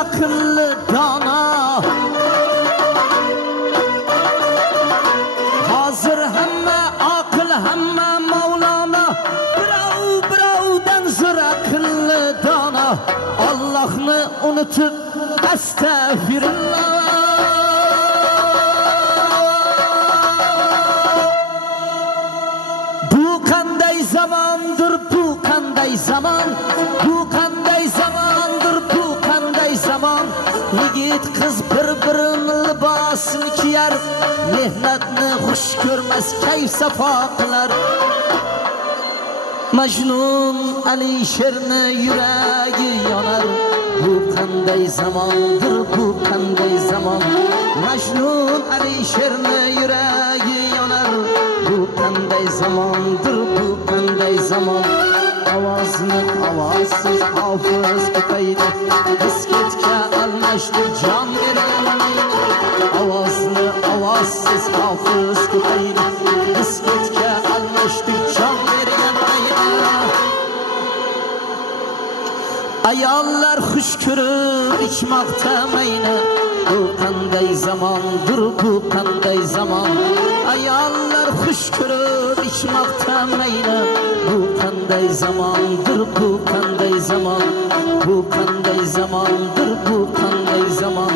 akıllı dana. Hazır hemme akıl hemme Mevlana. Birovdan zor akıllı dana. Allah'ını unutup estağfirullah. Bu kanday zamandır, bu kanday zaman. Bu kanday zamandır, bu kanday zaman. Yigit kız bir-birinin libasını kiyar. Mehnatni xush ko'rmas, kayf safo qilar. Majnun Alisherni yuragi yonar. Bu kanday zamandır, bu kanday zaman. Majnun Alisherni yuragi yonar. Bu kanday zamandır, bu kanday zaman. Ovozini ovozsiz hofız ko'paydi. Biskitga almashdi jon berganini. Ovozini ovozsiz hofız ko'paydi. Biskitga almashdi jon berganini. Ayollar xush ko'rib ichmoqda mayni. Bu kanday zamandır, bu kanday zaman. Ayollar xush ko'rib ichmoqda mayni. Bu kanday zamandır, bu kanday zaman. Bu kanday zamandır, bu kanday zaman.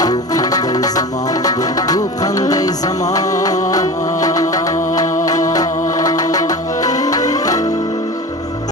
Bu kanday zamandır, bu kanday zaman.